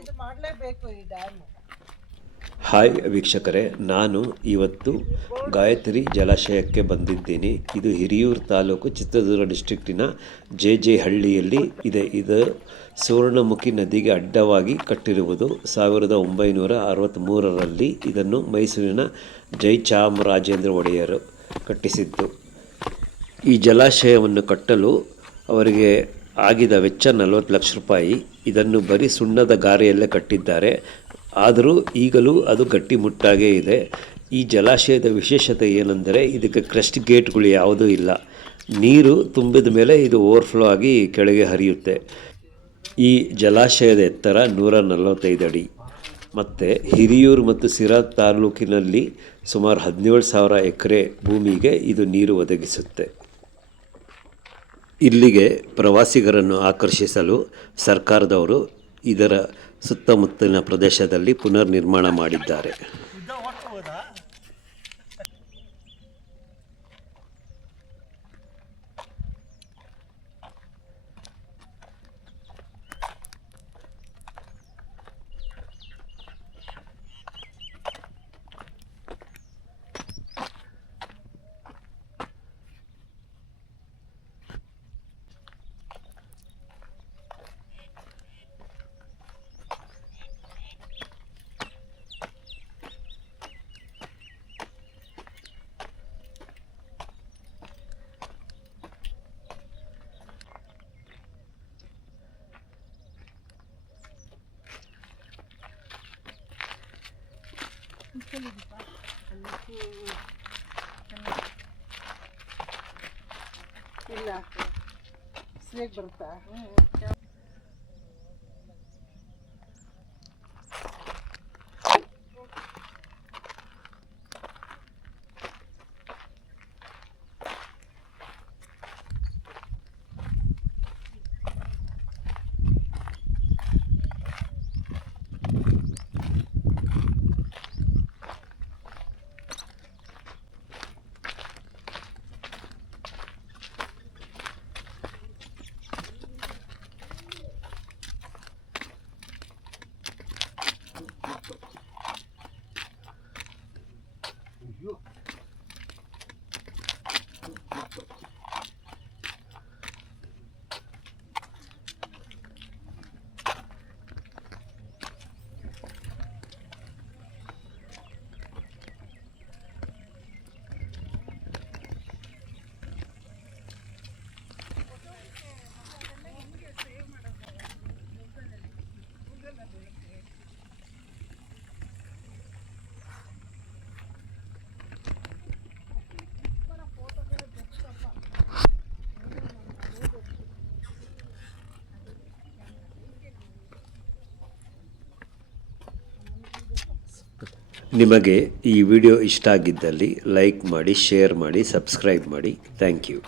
ಇದು ಮಾಡಲೇಬೇಕು ಈ ಡ್ಯಾಮ್. ಹಾಯ್ ವೀಕ್ಷಕರೇ, ನಾನು ಇವತ್ತು ಗಾಯತ್ರಿ ಜಲಾಶಯಕ್ಕೆ ಬಂದಿದ್ದೀನಿ. ಇದು ಹಿರಿಯೂರು ತಾಲೂಕು, ಚಿತ್ರದುರ್ಗ ಡಿಸ್ಟ್ರಿಕ್ಟಿನ ಜೆ ಹಳ್ಳಿಯಲ್ಲಿ ಇದೆ. ಇದು ಸುವರ್ಣಮುಖಿ ನದಿಗೆ ಅಡ್ಡವಾಗಿ ಕಟ್ಟಿರುವುದು. 1963ರಲ್ಲಿ ಇದನ್ನು ಮೈಸೂರಿನ ಜಯಚಾಮರಾಜೇಂದ್ರ ಒಡೆಯರು ಕಟ್ಟಿಸಿದ್ದು. ಈ ಜಲಾಶಯವನ್ನು ಕಟ್ಟಲು ಅವರಿಗೆ ಆಗಿದ ವೆಚ್ಚ 40 ಲಕ್ಷ ರೂಪಾಯಿ. ಇದನ್ನು ಬರೀ ಸುಣ್ಣದ ಗಾರೆಯಲ್ಲೇ ಕಟ್ಟಿದ್ದಾರೆ. ಆದರೂ ಈಗಲೂ ಅದು ಗಟ್ಟಿಮುಟ್ಟಾಗೇ ಇದೆ. ಈ ಜಲಾಶಯದ ವಿಶೇಷತೆ ಏನೆಂದರೆ ಇದಕ್ಕೆ ಕ್ರಸ್ಟ್ ಗೇಟ್ಗಳು ಯಾವುದೂ ಇಲ್ಲ. ನೀರು ತುಂಬಿದ ಮೇಲೆ ಇದು ಓವರ್ಫ್ಲೋ ಆಗಿ ಕೆಳಗೆ ಹರಿಯುತ್ತೆ. ಈ ಜಲಾಶಯದ ಎತ್ತರ 145 ಅಡಿ. ಮತ್ತು ಹಿರಿಯೂರು ಮತ್ತು ಸಿರಾ ತಾಲೂಕಿನಲ್ಲಿ ಸುಮಾರು 17,000 ಎಕರೆ ಭೂಮಿಗೆ ಇದು ನೀರು ಒದಗಿಸುತ್ತೆ. ಇಲ್ಲಿಗೆ ಪ್ರವಾಸಿಗರನ್ನು ಆಕರ್ಷಿಸಲು ಸರ್ಕಾರದವರು ಇದರ ಸುತ್ತಮುತ್ತಲಿನ ಪ್ರದೇಶದಲ್ಲಿ ಪುನರ್ ನಿರ್ಮಾಣ ಮಾಡಿದ್ದಾರೆ. ಇಲ್ಲ ಸ್ನೇಕ್ ಬರುತ್ತಾ? ನಿಮಗೆ ಈ ವಿಡಿಯೋ ಇಷ್ಟ ಆಗಿದ್ದಲ್ಲಿ ಲೈಕ್ ಮಾಡಿ, ಶೇರ್ ಮಾಡಿ, ಸಬ್ಸ್ಕ್ರೈಬ್ ಮಾಡಿ. Thank you.